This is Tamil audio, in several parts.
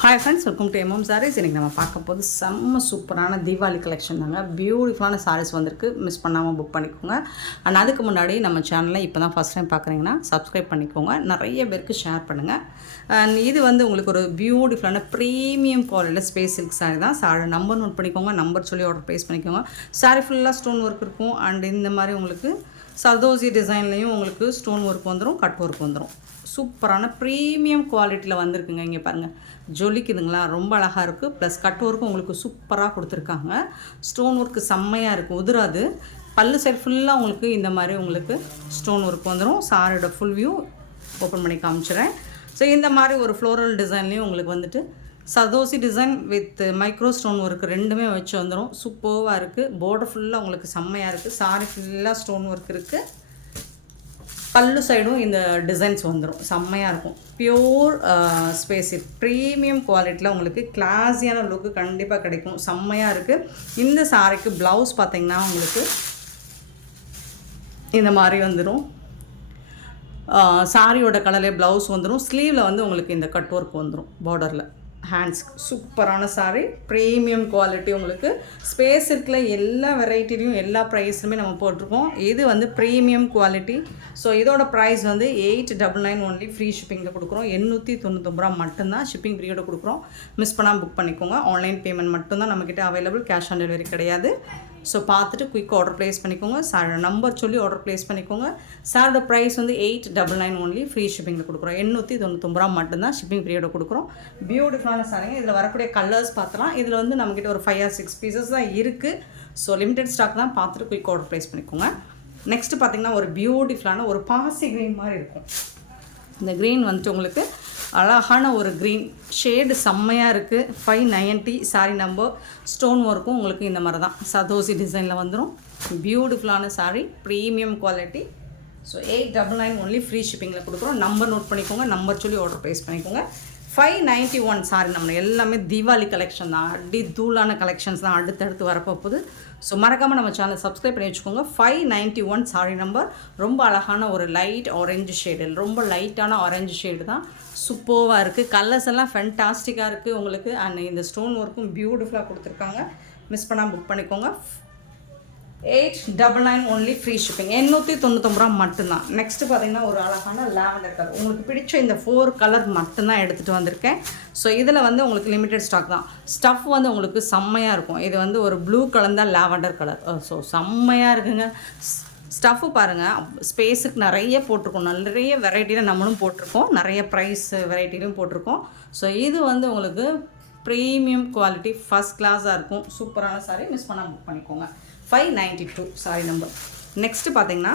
Hi friends, welcome to MM sarees. இன்றைக்கி நம்ம பார்க்க போது செம்ம சூப்பரான தீபாவளி கலெக்ஷன் தாங்க. பியூட்டிஃபுல்லான சாரீஸ் வந்திருக்கு. மிஸ் பண்ணாமல் புக் பண்ணிக்கோங்க. அண்ட் அதுக்கு முன்னாடி நம்ம சேனலில் இப்போ தான் ஃபஸ்ட் டைம் பார்க்குறீங்கன்னா சப்ஸ்கிரைப் பண்ணிக்கோங்க. நிறைய பேருக்கு ஷேர் பண்ணுங்கள். அண்ட் இது வந்து உங்களுக்கு ஒரு பியூட்டிஃபுல்லான ப்ரீமியம் குவாலிட்டியில் ஸ்பேஸ் சில்க் சாரீ தான். சாரி நம்பர் நோட் பண்ணிக்கோங்க. நம்பர் சொல்லி ஆர்டர் ப்ளேஸ் பண்ணிக்கோங்க. சாரீ ஃபுல்லாக ஸ்டோன் ஒர்க் இருக்கும். அண்ட் இந்த மாதிரி உங்களுக்கு சர்தோசி டிசைன்லேயும் உங்களுக்கு ஸ்டோன் ஒர்க் வந்துடும், கட் ஒர்க் வந்துடும். சூப்பரான ப்ரீமியம் குவாலிட்டியில் வந்திருக்குங்க. இங்கே பாருங்கள், ஜொலிக்குதுங்களா, ரொம்ப அழகாக இருக்குது. ப்ளஸ் கட் ஒர்க்கும் உங்களுக்கு சூப்பராக கொடுத்துருக்காங்க. ஸ்டோன் ஒர்க்கு செம்மையாக இருக்குது, உதிராது. பல்லு சைட் ஃபுல்லாக உங்களுக்கு இந்த மாதிரி உங்களுக்கு ஸ்டோன் ஒர்க் வந்துடும். சாரியோட ஃபுல் வியூ ஓப்பன் பண்ணி காமிச்சிடுறேன். ஸோ இந்த மாதிரி ஒரு ஃப்ளோரல் டிசைன்லேயும் உங்களுக்கு வந்துட்டு satoshi design with micro stone work ரெண்டுமே வச்சு வந்துடும். சூப்பராக இருக்குது. பார்டர் ஃபுல்லாக உங்களுக்கு செம்மையாக இருக்குது. சாரி ஃபுல்லாக ஸ்டோன் ஒர்க் இருக்குது. பல்லு சைடும் இந்த டிசைன்ஸ் வந்துடும், செம்மையாக இருக்கும். பியூர் ஸ்பேஸ் ப்ரீமியம் குவாலிட்டியில் உங்களுக்கு கிளாஸியான லுக்கு கண்டிப்பாக கிடைக்கும். செம்மையாக இருக்குது. இந்த சாரிக்கு ப்ளவுஸ் பார்த்திங்கன்னா உங்களுக்கு இந்த மாதிரி வந்துடும். சாரியோட கலர்லேயே ப்ளவுஸ் வந்துடும். ஸ்லீவில் வந்து உங்களுக்கு இந்த கட் ஒர்க் வந்துடும். பார்டரில் ஹேண்ட்ஸ்க்கு சூப்பரான சாரீ, ப்ரீமியம் குவாலிட்டி. உங்களுக்கு ஸ்பேஸ் இருக்குல்ல, எல்லா வெரைட்டிலையும் எல்லா ப்ரைஸ்லுமே நம்ம போட்டிருக்கோம். இது வந்து ப்ரீமியம் குவாலிட்டி. ஸோ இதோட ப்ரைஸ் வந்து 899 ஒன்லி. ஃப்ரீ ஷிப்பிங்கில் கொடுக்குறோம். 899 ரூபா மட்டும்தான் ஷிப்பிங் ஃப்ரீயோட கொடுக்குறோம். மிஸ் பண்ணாமல் புக் பண்ணிக்கோங்க. ஆன்லைன் பேமெண்ட் மட்டும்தான் நம்மக்கிட்ட அவைலபிள், கேஷ் ஆன் டெலிவரி கிடையாது. ஸோ பார்த்துட்டு குயிக் ஆர்டர் ப்ளேஸ் பண்ணிக்கோங்க. சாரோட நம்பர் சொல்லி ஆர்டர் ப்ளேஸ் பண்ணிக்கோங்க. சாரோட ப்ரைஸ் வந்து 899 ஒன்லி. ஃப்ரீ ஷிப்பிங்கில் கொடுக்குறோம். 899 ரூபா மட்டும்தான் ஷிப்பிங் ஃப்ரீயோட கொடுக்குறோம். பியூட்டிஃபுல்லான சாரிங்க. இதில் வரக்கூடிய கலர்ஸ் பார்த்தலாம். இதில் வந்து நம்மக்கிட்ட ஒரு 5 or 6 பீசஸ் தான் இருக்குது. ஸோ லிமிடெட் ஸ்டாக் தான். பார்த்துட்டு குயிக் ஆர்டர் ப்ளேஸ் பண்ணிக்கோங்க. நெக்ஸ்ட்டு பார்த்திங்கன்னா ஒரு பியூட்டிஃபுல்லான ஒரு பாசி க்ரீன் மாதிரி இருக்கும். இந்த க்ரீன் வந்துட்டு உங்களுக்கு அழகான ஒரு க்ரீன் ஷேடு செம்மையாக இருக்குது. 590 சாரி நம்பர். ஸ்டோன் ஒர்க்கும் உங்களுக்கு இந்த மாதிரி தான் சதோசி டிசைனில் வந்துடும். பியூட்டிஃபுல்லான sari, premium quality. So 899 only. Free ஷிப்பிங்கில் கொடுக்குறோம். நம்பர் நோட் பண்ணிக்கோங்க. நம்பர் சொல்லி ஆர்டர் ப்ளேஸ் பண்ணிக்கோங்க. 591 சாரி. நம்ம எல்லாமே தீபாவளி கலெக்ஷன் தான், அடி தூளான கலெக்ஷன்ஸ் தான் அடுத்தடுத்து வரப்போகுது. ஸோ மறக்காமல் நம்ம சேனலை சப்ஸ்கிரைப் பண்ணி வச்சுக்கோங்க. 591 சாரி நம்பர். ரொம்ப அழகான ஒரு லைட் ஆரஞ்சு ஷேடு, ரொம்ப லைட்டான ஆரஞ்சு ஷேடு தான். சூப்பராக இருக்குது. கலர்ஸ் எல்லாம் ஃபென்டாஸ்டிக்காக இருக்குது உங்களுக்கு. அண்ட் இந்த ஸ்டோன் ஒர்க்கும் பியூட்டிஃபுல்லாக கொடுத்துருக்காங்க. மிஸ் பண்ணால் புக் பண்ணிக்கோங்க. 899 ஒன்லி. Free shipping. 899 ரூபா மட்டும்தான். நெக்ஸ்ட்டு பார்த்திங்கன்னா ஒரு அழகான லாவெண்டர் கலர். உங்களுக்கு பிடிச்ச இந்த 4 கலர் மட்டும்தான் எடுத்துகிட்டு வந்திருக்கேன். ஸோ இதில் வந்து உங்களுக்கு லிமிடெட் ஸ்டாக் தான். ஸ்டஃப் வந்து உங்களுக்கு செம்மையாக இருக்கும். இது வந்து ஒரு ப்ளூ கலர் தான், லாவெண்டர் கலர். ஸோ செம்மையாக இருக்குங்க. ஸ்டஃப்பு பாருங்கள், ஸ்பேஸுக்கு நிறைய போட்டிருக்கோம். நிறைய வெரைட்டியில் நம்மளும் போட்டிருக்கோம். நிறைய ப்ரைஸ் வெரைட்டிலையும் போட்டிருக்கோம். ஸோ இது வந்து உங்களுக்கு ப்ரீமியம் குவாலிட்டி, ஃபஸ்ட் கிளாஸாக இருக்கும். சூப்பரான சாரி. மிஸ் பண்ணால் புக் பண்ணிக்கோங்க. 592 சாரி நம்பர். நெக்ஸ்ட்டு பார்த்தீங்கன்னா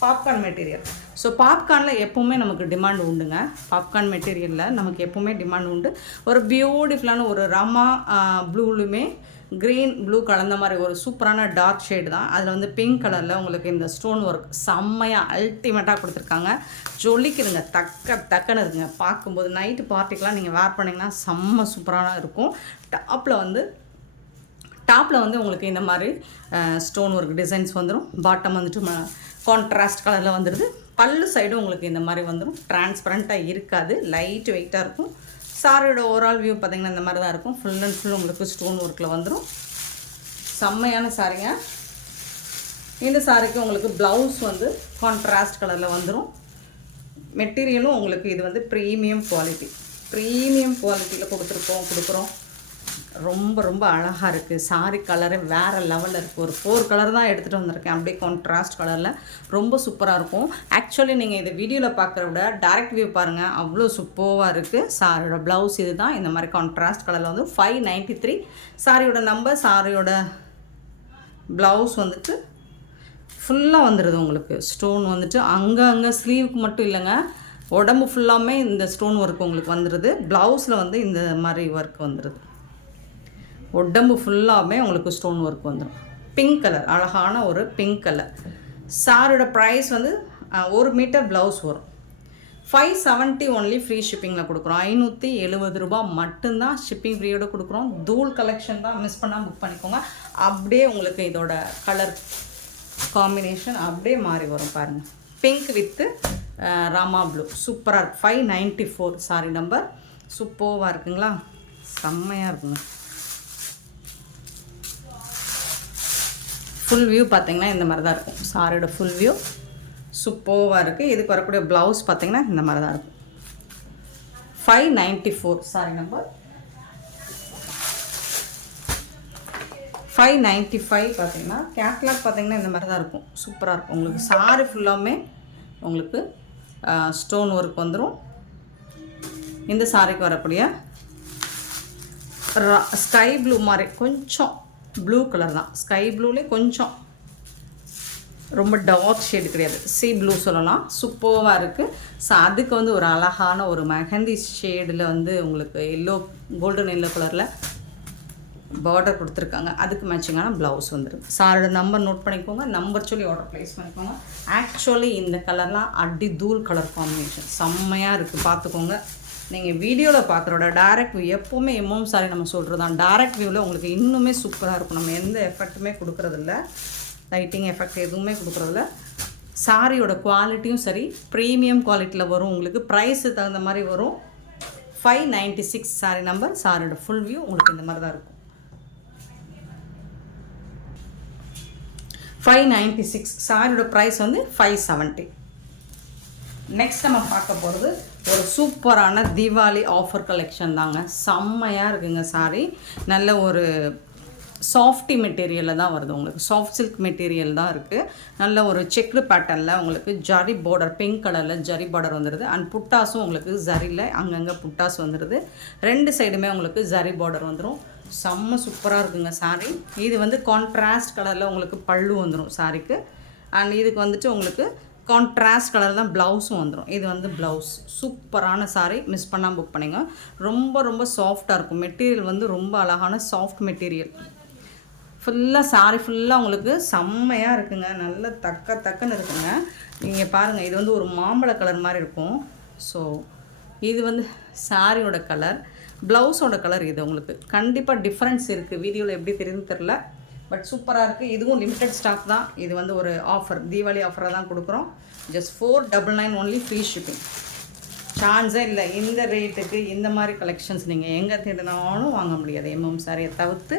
பாப்கார்ன் மெட்டீரியல். ஸோ பாப்கார்னில் எப்போவுமே நமக்கு டிமாண்ட் உண்டுங்க. பாப்கார்ன் மெட்டீரியலில் நமக்கு எப்போவுமே டிமாண்ட் உண்டு. ஒரு பியூட்டிஃபுல்லான ஒரு ரமா ப்ளூலுமே க்ரீன் ப்ளூ கலந்த மாதிரி ஒரு சூப்பரான டார்க் ஷேடு தான். அதில் வந்து பிங்க் கலரில் உங்களுக்கு இந்த ஸ்டோன் ஒர்க் செம்மையாக அல்டிமேட்டாக கொடுத்துருக்காங்க. ஜொலிக்குதுங்க, தக்கன்னு இருக்குங்க. பார்க்கும்போது நைட்டு பார்ட்டிக்கெலாம் நீங்கள் வேர் பண்ணிங்கன்னா செம்ம சூப்பரான இருக்கும். டாப்பில் வந்து உங்களுக்கு இந்த மாதிரி ஸ்டோன் ஒர்க் டிசைன்ஸ் வந்துடும். பாட்டம் வந்துட்டு கான்ட்ராஸ்ட் கலரில் வந்துடுது. பல்லு சைடும் உங்களுக்கு இந்த மாதிரி வந்துடும். டிரான்ஸ்பரண்ட்டாக இருக்காது, லைட் வெயிட்டாக இருக்கும். சாரியோட ஓவரால் வியூ பார்த்திங்கன்னா இந்த மாதிரி தான் இருக்கும். ஃபுல் அண்ட் ஃபுல் உங்களுக்கு ஸ்டோன் ஒர்க்கில் வந்துடும். செம்மையான சாரிங்க. இந்த சாரிக்கு உங்களுக்கு ப்ளவுஸ் வந்து கான்ட்ராஸ்ட் கலரில் வந்துடும். மெட்டீரியலும் உங்களுக்கு இது வந்து ப்ரீமியம் குவாலிட்டியில் கொடுக்குறோம். ரொம்ப ரொம்ப அழகாக இருக்குது. சாரி கலரு வேறு லெவலில் இருக்குது. ஒரு 4 கலர் தான் எடுத்துகிட்டு வந்திருக்கேன். அப்படியே கான்ட்ராஸ்ட் கலரில் ரொம்ப சூப்பராக இருக்கும். ஆக்சுவலி நீங்கள் இதை வீடியோவில் பார்க்குற விட டைரக்ட் வியூ பாருங்கள், அவ்வளோ சூப்பராக இருக்குது. சாரியோட ப்ளவுஸ் இது தான். இந்த மாதிரி கான்ட்ராஸ்ட் கலரில் வந்து 593 சாரியோட நம்பர். சாரியோட ப்ளவுஸ் வந்துட்டு ஃபுல்லாக வந்துடுது உங்களுக்கு. ஸ்டோன் வந்துட்டு அங்கே ஸ்லீவுக்கு மட்டும் இல்லைங்க, உடம்பு ஃபுல்லாமே இந்த ஸ்டோன் ஒர்க் உங்களுக்கு வந்துடுது. ப்ளவுஸில் வந்து இந்த மாதிரி ஒர்க் வந்துடுது. உடம்பு ஃபுல்லாமே உங்களுக்கு ஸ்டோன் ஒர்க் வந்துடும். பிங்க் கலர், அழகான ஒரு பிங்க் கலர். சாரோட ப்ரைஸ் வந்து 1 மீட்டர் ப்ளவுஸ் வரும். 570 ஒன்லி. ஃப்ரீ ஷிப்பிங்கில் கொடுக்குறோம். 570 ரூபா மட்டும்தான் ஷிப்பிங் ஃப்ரீயோடு கொடுக்குறோம். தூள் கலெக்ஷன் தான். மிஸ் பண்ணால் புக் பண்ணிக்கோங்க. அப்படியே உங்களுக்கு இதோட கலர் காம்பினேஷன் அப்படியே மாறி வரும் பாருங்கள். பிங்க் வித்து ராமா ப்ளூ சூப்பராக இருக்குது. 594 சாரி நம்பர். சூப்பராக இருக்குங்களா? செம்மையாக இருக்குங்க. ஃபுல் வியூ பார்த்தீங்கன்னா இந்த மாதிரி தான் இருக்கும். சாரியோட ஃபுல் வியூ சூப்பராக இருக்குது. இதுக்கு வரக்கூடிய ப்ளவுஸ் பார்த்தீங்கன்னா இந்த மாதிரி தான் இருக்கும். 594 சாரி நம்பர் 595 பார்த்தீங்கன்னா கேட்லாக் பார்த்தீங்கன்னா இந்த மாதிரி தான் இருக்கும். சூப்பராக இருக்கும். உங்களுக்கு சாரி ஃபுல்லாமே உங்களுக்கு ஸ்டோன் ஒர்க் வந்துடும். இந்த சாரிக்கு வரக்கூடிய ஸ்கை ப்ளூ மாதிரி கொஞ்சம் ப்ளூ கலர் தான். ஸ்கை ப்ளூலேயே கொஞ்சம் ரொம்ப டார்க் ஷேடு கிடையாது, சி ப்ளூ சொல்லலாம். சூப்பராக இருக்குது. ஸோ அதுக்கு வந்து ஒரு அழகான ஒரு மெஹந்தி ஷேடில் வந்து உங்களுக்கு எல்லோ கோல்டன் எல்லோ கலரில் பார்டர் கொடுத்துருக்காங்க. அதுக்கு மேட்சிங்கான ப்ளவுஸ் வந்துருக்கு. சாரோட நம்பர் நோட் பண்ணிக்கோங்க. நம்பர் சொல்லி ஆர்டர் ப்ளேஸ் பண்ணிக்கோங்க. ஆக்சுவலி இந்த கலர்லாம் அடி தூள் கலர் காம்பினேஷன் செம்மையாக இருக்குது, பார்த்துக்கோங்க. நீங்கள் வீடியோவில் பார்க்குறோட டேரக்ட் வியூ எப்போவுமே எம்எம் சாரி நம்ம சொல்கிறது தான். டேரக்ட் வியூவில் உங்களுக்கு இன்னுமே சூப்பராக இருக்கும். நம்ம எந்த எஃபெக்ட்டுமே கொடுக்குறதில்ல, லைட்டிங் எஃபெக்ட் எதுவுமே கொடுக்குறதில்ல. சாரியோட குவாலிட்டியும் சரி ப்ரீமியம் குவாலிட்டியில் வரும். உங்களுக்கு ப்ரைஸு தகுந்த மாதிரி வரும். 596 சாரி நம்பர். சாரியோட ஃபுல் வியூ உங்களுக்கு இந்த மாதிரி தான் இருக்கும். 596 சாரியோட ப்ரைஸ் வந்து 570. நெக்ஸ்ட் நம்ம பார்க்க போகிறது ஒரு சூப்பரான தீபாவளி ஆஃபர் கலெக்ஷன் தாங்க. செம்மையாக இருக்குங்க சாரி. நல்ல ஒரு சாஃப்டி மெட்டீரியலில் தான் வருது. உங்களுக்கு சாஃப்ட் சில்க் மெட்டீரியல் தான் இருக்குது. நல்ல ஒரு செக்டு பேட்டர்னில் உங்களுக்கு ஜரி பார்டர், பிங்க் கலரில் ஜரி பார்டர் வந்துடுது. அண்ட் புட்டாஸும் உங்களுக்கு ஜரியில் அங்கங்கே புட்டாஸ் வந்துடுது. ரெண்டு சைடுமே உங்களுக்கு ஜரி பார்டர் வந்துடும். செம்ம சூப்பராக இருக்குங்க சாரி. இது வந்து கான்ட்ராஸ்ட் கலரில் உங்களுக்கு பல்லு வந்துடும் சாரிக்கு. அண்ட் இதுக்கு வந்துட்டு உங்களுக்கு கான்ட்ராஸ்ட் கலர் தான் ப்ளவுஸும் வந்துடும். இது வந்து ப்ளவுஸ். சூப்பரான சாரி, மிஸ் பண்ணாமல் புக் பண்ணிங்க. ரொம்ப ரொம்ப சாஃப்டாக இருக்கும். மெட்டீரியல் வந்து ரொம்ப அழகான சாஃப்ட் மெட்டீரியல். ஃபுல்லாக சாரி ஃபுல்லாக உங்களுக்கு செம்மையாக இருக்குங்க. நல்ல தக்கன்னு இருக்குங்க. நீங்கள் பாருங்கள், இது வந்து ஒரு மாம்பழ கலர் மாதிரி இருக்கும். ஸோ இது வந்து சாரியோட கலர், ப்ளவுஸோட கலர். இது உங்களுக்கு கண்டிப்பாக டிஃப்ரென்ஸ் இருக்குது. வீடியோவில் எப்படி தெரியுதுன்னு தெரில, பட் சூப்பராக இருக்குது. இதுவும் லிமிட்டட் ஸ்டாக் தான். இது வந்து ஒரு ஆஃபர், தீபாவளி ஆஃபராக தான் கொடுக்குறோம். Just 499 only, free shipping. சான்ஸே இல்லை. இந்த ரேட்டுக்கு இந்த மாதிரி கலெக்ஷன்ஸ் நீங்கள் எங்கே தேடினாலும் வாங்க முடியாது. எம்எம் சாரியை தவிர்த்து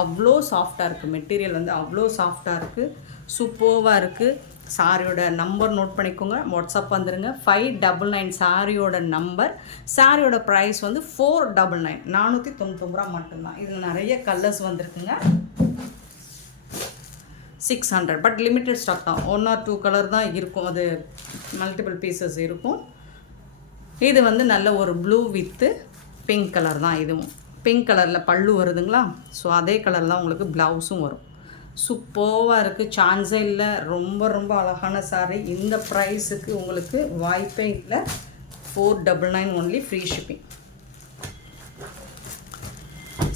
அவ்வளோ சாஃப்டாக இருக்குது. மெட்டீரியல் வந்து அவ்வளோ சாஃப்டாக இருக்குது. சூப்பராக இருக்குது. சாரியோட நம்பர் நோட் பண்ணிக்கோங்க. வாட்ஸ்அப் வந்துடுங்க. 599 சாரியோட நம்பர். சாரியோட ப்ரைஸ் வந்து 499, 499 ரூபா மட்டும்தான். இதில் நிறைய கலர்ஸ் வந்திருக்குங்க. 600, பட் லிமிட்டட் ஸ்டாக் தான். 1 or 2 கலர் தான் இருக்கும். அது மல்டிபிள் பீசஸ் இருக்கும். இது வந்து நல்ல ஒரு ப்ளூ வித்து பிங்க் கலர் தான். இதுவும் பிங்க் கலரில் பல்லு வருதுங்களா. ஸோ அதே கலர் தான் உங்களுக்கு ப்ளவுஸும் வரும். சூப்பராக இருக்குது. சான்ஸே இல்லை. ரொம்ப ரொம்ப அழகான சாரி. இந்த ப்ரைஸுக்கு உங்களுக்கு வாய்ப்பே இல்லை. 499 only, free shipping.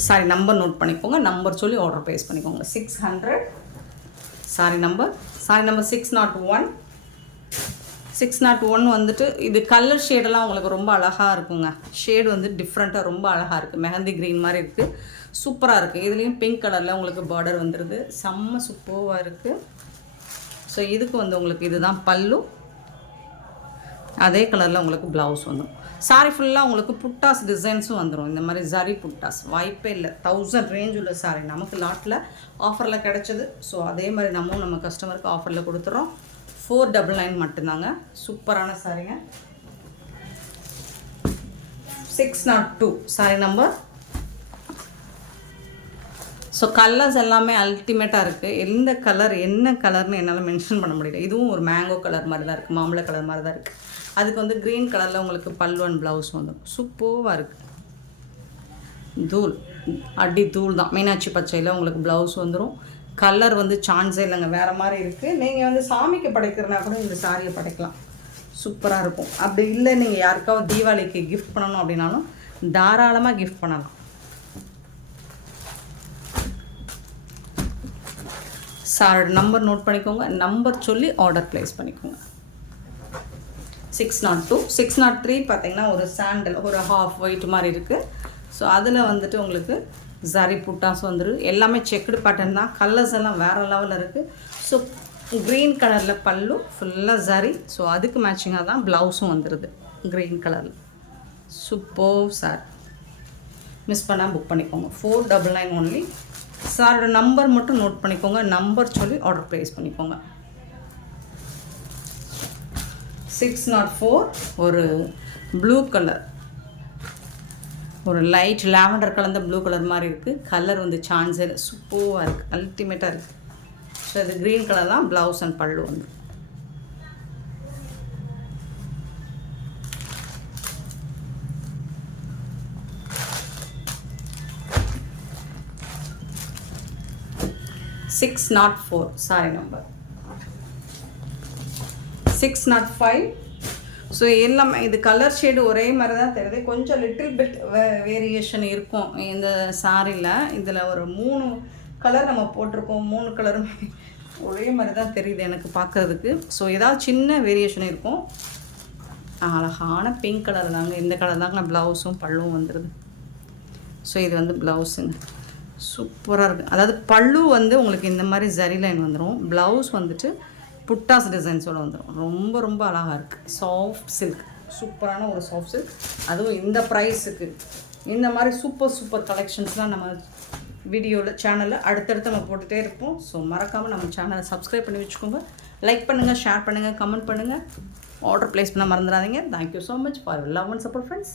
Saree number note பண்ணிக்கோங்க. நம்பர் சொல்லி ஆர்டர் ப்ளேஸ் பண்ணிக்கோங்க. 600 சாரி நம்பர் 601. 601 வந்துட்டு இது கலர் ஷேடெல்லாம் உங்களுக்கு ரொம்ப அழகாக இருக்குங்க. ஷேடு வந்து டிஃப்ரெண்ட்டாக ரொம்ப அழகாக இருக்குது. மெஹந்தி க்ரீன் மாதிரி இருக்குது. சூப்பராக இருக்குது. இதுலேயும் பிங்க் கலரில் உங்களுக்கு பார்டர் வந்துடுது. செம்ம சூப்பராக இருக்குது. ஸோ இதுக்கு வந்து உங்களுக்கு இதுதான் பல்லு. அதே கலரில் உங்களுக்கு ப்ளவுஸ் வந்துடும். சாரி ஃபுல்லாக உங்களுக்கு புட்டாஸ் டிசைன்ஸும் வந்துடும். இந்த மாதிரி ஜரி புட்டாஸ் வாய்ப்பே இல்லை. 1000 ரேஞ்ச் உள்ள சாரி நமக்கு லாட்டில் ஆஃபரில் கிடச்சிது. ஸோ அதே மாதிரி நம்ம கஸ்டமருக்கு ஆஃபரில் கொடுத்துட்றோம். 499 மட்டும்தாங்க. சூப்பரான சாரிங்க. 602 சாரி நம்பர். ஸோ கலர்ஸ் எல்லாமே அல்டிமேட்டாக இருக்குது. எந்த கலர் என்ன கலர்னு என்னால் மென்ஷன் பண்ண முடியல. இதுவும் ஒரு மேங்கோ கலர் மாதிரி தான் இருக்குது, மாம்பழ கலர் மாதிரி தான் இருக்குது. அதுக்கு வந்து க்ரீன் கலரில் உங்களுக்கு பல்லு அண்ட் ப்ளவுஸ் வந்துடும். சூப்பராக இருக்குது. தூள் அடி தூள் தான். மீனாட்சி பச்சையில் உங்களுக்கு ப்ளவுஸ் வந்துடும். கலர் வந்து சான்ஸே இல்லைங்க, வேறு மாதிரி இருக்குது. நீங்கள் வந்து சாமிக்கு படைக்கிறனா கூட இந்த சாரியை படைக்கலாம். சூப்பராக இருக்கும். அப்படி இல்லை நீங்கள் யாருக்காவது தீபாவளிக்கு கிஃப்ட் பண்ணணும் அப்படின்னாலும் தாராளமாக கிஃப்ட் பண்ணலாம். சாரோட நம்பர் நோட் பண்ணிக்கோங்க. நம்பர் சொல்லி ஆர்டர் ப்ளேஸ் பண்ணிக்கோங்க. 602. 603 பார்த்தீங்கன்னா ஒரு சாண்டல், ஒரு ஹாஃப் ஒயிட் மாதிரி இருக்குது. ஸோ அதில் வந்துட்டு உங்களுக்கு ஜரி புட்டாஸ் வந்துடும். எல்லாமே செக்குடு பேட்டர்ன் தான். கலர்ஸ் எல்லாம் வேறு லெவலில் இருக்குது. ஸோ க்ரீன் கலரில் பல்லு ஃபுல்லாக ஜரி. ஸோ அதுக்கு மேட்சிங்காக தான் ப்ளவுஸும் வந்துடுது க்ரீன் கலரில். Super sir. மிஸ் பண்ணால் புக் பண்ணிக்கோங்க. 499 ஒன்லி. சாரோட நம்பர் மட்டும் நோட் பண்ணிக்கோங்க, நம்பர் சொல்லி ஆர்டர் ப்ளேஸ் பண்ணிக்கோங்க. 604 ஒரு ப்ளூ கலர், ஒரு லைட் லாவெண்டர் கலந்த ப்ளூ கலர் மாதிரி இருக்குது. கலர் வந்து சான்ஸே சூப்பராக இருக்குது, அல்டிமேட்டாக இருக்குது. ஸோ இது க்ரீன் கலர் தான் ப்ளவுஸ் அண்ட் பல்லு வந்து. $604 சாரி நம்பர் 605. ஸோ எல்லாமே இது கலர் ஷேடு ஒரே மாதிரி தான் தெரியுது, கொஞ்சம் லிட்டில் பிட் வேரியேஷன் இருக்கும் இந்த சாரியில். இதில் ஒரு 3 கலர் நம்ம போட்டிருக்கோம், 3 கலரும் ஒரே மாதிரி தான் தெரியுது எனக்கு பார்க்குறதுக்கு. ஸோ ஏதாவது சின்ன வேரியேஷன் இருக்கும். அழகான பிங்க் கலர் தாங்க, இந்த கலர் தாங்க ப்ளவுஸும் பல்லுவும் வந்துடுது. ஸோ இது வந்து ப்ளவுஸுங்க, சூப்பராக இருக்குது. அதாவது பல்லு வந்து உங்களுக்கு இந்த மாதிரி ஜரி லைன் வந்துடும், ப்ளவுஸ் வந்துட்டு புட்டாஸ் டிசைன்ஸோடு வந்துடும். ரொம்ப ரொம்ப அழகாக இருக்குது. சாஃப்ட் சில்க், சூப்பரான ஒரு சாஃப்ட் சில்க். அதுவும் இந்த ப்ரைஸுக்கு இந்த மாதிரி சூப்பர் கலெக்ஷன்ஸ்லாம் நம்ம வீடியோவில் சேனலில் அடுத்தடுத்து நம்ம போட்டுகிட்டே இருப்போம். ஸோ மறக்காமல் நம்ம சேனலை சப்ஸ்கிரைப் பண்ணி வச்சுக்கோங்க. லைக் பண்ணுங்கள், ஷேர் பண்ணுங்கள், கமெண்ட் பண்ணுங்கள், ஆர்டர் ப்ளேஸ் பண்ண மறந்துடாதீங்க. Thank you so much for love and support friends.